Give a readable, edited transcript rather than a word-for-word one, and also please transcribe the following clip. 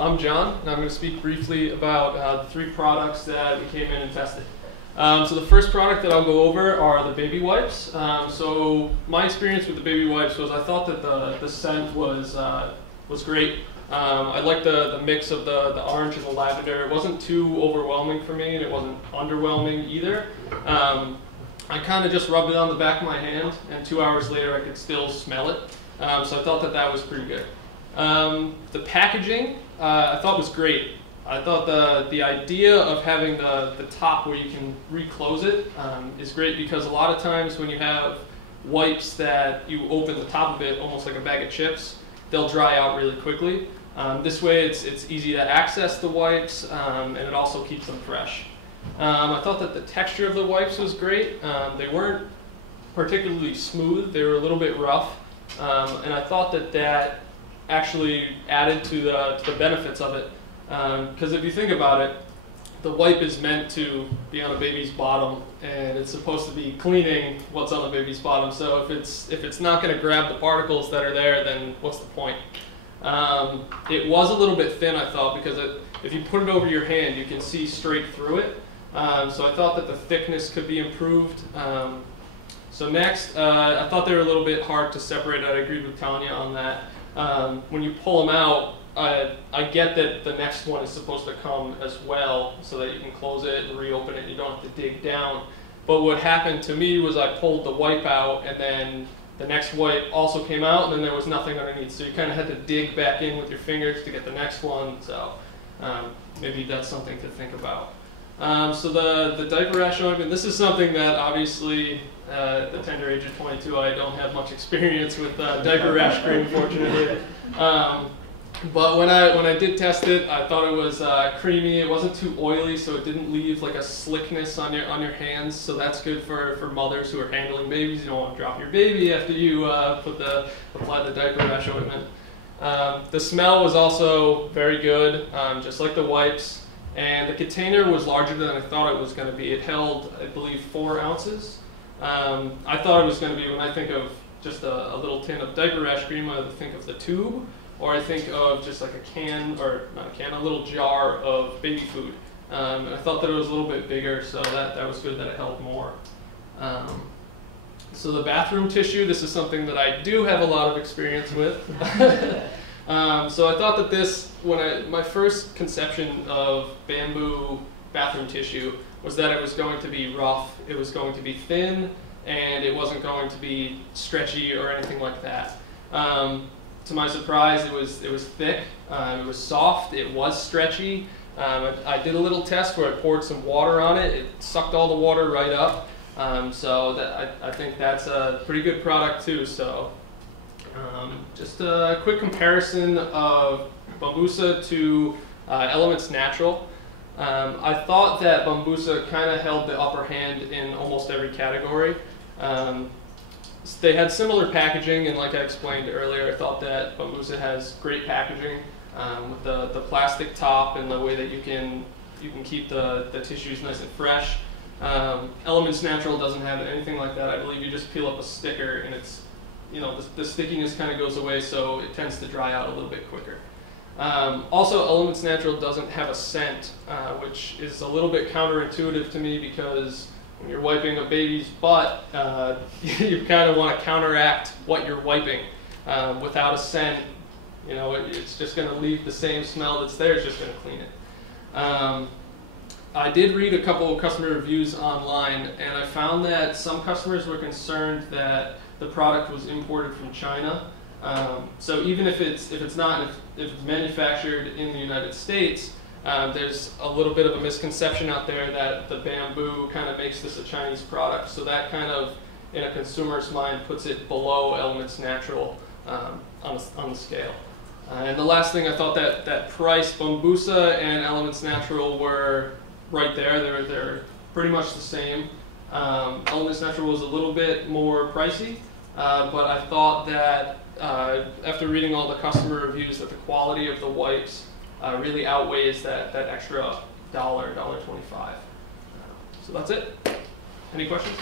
I'm John, and I'm going to speak briefly about the three products that we came in and tested. So the first product that I'll go over are the baby wipes. So my experience with the baby wipes was I thought that the scent was great. I liked the mix of the orange and the lavender. It wasn't too overwhelming for me, and it wasn't underwhelming either. I kind of just rubbed it on the back of my hand, and 2 hours later I could still smell it. So I thought that was pretty good. The packaging I thought was great. I thought the idea of having the top where you can reclose it is great, because a lot of times when you have wipes that you open the top of it almost like a bag of chips, they'll dry out really quickly. This way it's easy to access the wipes, and it also keeps them fresh. I thought that the texture of the wipes was great. They weren't particularly smooth, they were a little bit rough, and I thought that actually added to the benefits of it. Because if you think about it, the wipe is meant to be on a baby's bottom, and it's supposed to be cleaning what's on the baby's bottom. So if it's not going to grab the particles that are there, then what's the point? It was a little bit thin, I thought, because if you put it over your hand, you can see straight through it. So I thought that the thickness could be improved. So next, I thought they were a little bit hard to separate. I agreed with Tanya on that. When you pull them out, I get that the next one is supposed to come as well, so that you can close it and reopen it and you don't have to dig down. But what happened to me was I pulled the wipe out, and then the next wipe also came out, and then there was nothing underneath. So you kind of had to dig back in with your fingers to get the next one. So maybe that's something to think about. So the diaper rash ointment, this is something that obviously at the tender age of 22, I don't have much experience with diaper rash cream, unfortunately. But when I did test it, I thought it was creamy. It wasn't too oily, so it didn't leave like a slickness on your hands. So that's good for mothers who are handling babies. You don't want to drop your baby after you apply the diaper rash ointment. The smell was also very good, just like the wipes. And the container was larger than I thought it was going to be. It held, I believe, 4 ounces. I thought it was going to be, when I think of just a little tin of diaper rash cream, I think of the tube, or I think of just like a can, or not a can, a little jar of baby food. And I thought that it was a little bit bigger, so that was good that it held more. So the bathroom tissue, this is something that I do have a lot of experience with. So I thought that this, my first conception of bamboo bathroom tissue was that it was going to be rough, it was going to be thin, and it wasn't going to be stretchy or anything like that. To my surprise, it was thick, it was soft, it was stretchy. I did a little test where I poured some water on it. It sucked all the water right up. So I think that's a pretty good product too. So just a quick comparison of Bombusa to Elements Natural. I thought that Bombusa kind of held the upper hand in almost every category. They had similar packaging, and like I explained earlier, I thought that Bombusa has great packaging with the plastic top and the way that you can keep the tissues nice and fresh. Elements Natural doesn't have anything like that. I believe you just peel up a sticker and it's, the stickiness kind of goes away, so it tends to dry out a little bit quicker. Also, Elements Natural doesn't have a scent, which is a little bit counterintuitive to me, because when you're wiping a baby's butt, you kind of want to counteract what you're wiping. Without a scent, it's just going to leave the same smell that's there, it's just going to clean it. I did read a couple of customer reviews online, and I found that some customers were concerned that the product was imported from China. So even if it's manufactured in the United States, there's a little bit of a misconception out there that the bamboo kind of makes this a Chinese product. So that kind of, in a consumer's mind, puts it below Elements Natural on the scale. And the last thing, I thought that price, Bombusa and Elements Natural were right there. They're pretty much the same. Elements Natural was a little bit more pricey, but I thought that after reading all the customer reviews, that the quality of the wipes really outweighs that extra $1.25. So that's it. Any questions?